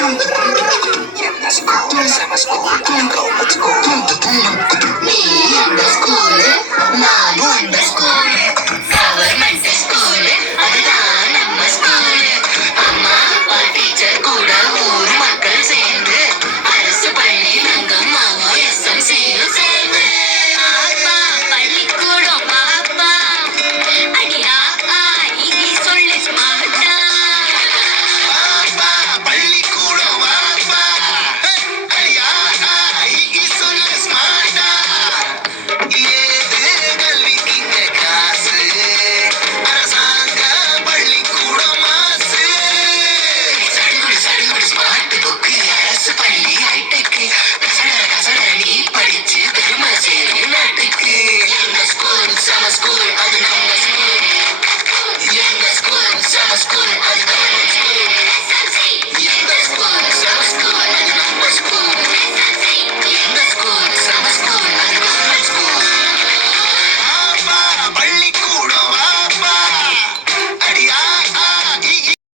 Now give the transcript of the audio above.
Don't you think that you can give this cold SMS?